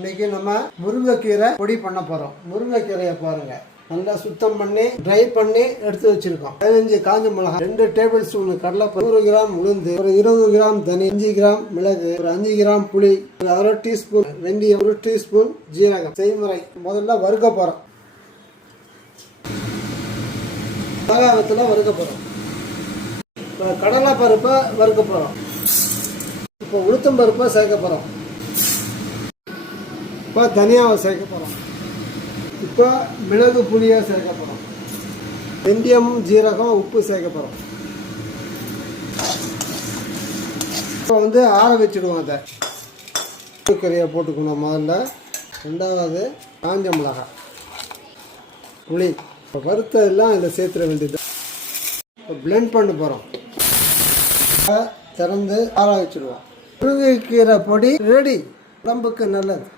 இன்னைக்கு நம்ம முருங்கைக்கீரை பொடி பண்ண போறோம். முருங்கைக்கீரையை பாருங்க, நல்லா சுத்தம் பண்ணி ட்ரை பண்ணி எடுத்து வச்சிருக்கோம். 15 காஞ்ச மிளகாய், 2 டேபிள் ஸ்பூன் கடலைப்பருப்பு, 100 கிராம் உளுந்து, ஒரு 20 கிராம் தனி, 5 கிராம் மிளகு, ஒரு 5 கிராம் புளி, ஒரு அரை டீஸ்பூன் வெந்தயம், 1 டீஸ்பூன் ஜீரகம். செய்முறை: முதல்ல வறுக்க போறோம். மிளகாயத்துல வறுக்க போறோம். இப்போ கடலை பருப்பை வறுக்க போறோம். இப்போ உளுத்தம் பருப்பை சேர்க்க போறோம். இப்போ தனியாவை சேர்க்க போகிறோம். இப்போ மிளகு புளியை சேர்க்க போகிறோம். வெந்தயம், ஜீரகம், உப்பு சேர்க்க போகிறோம். இப்போ ஆற வச்சுடுவோம். அதை கறியை போட்டுக்கணும் முதல்ல. ரெண்டாவது காஞ்ச மிளகாய், புளி, இப்போ வறுத்தெல்லாம் இதில் சேர்த்துட வேண்டியது. இப்போ பிளெண்ட் பண்ண போகிறோம். திறந்து ஆற வச்சுடுவோம். முருங்கைக்கீரை பொடி ரெடி. உடம்புக்கு நல்லது.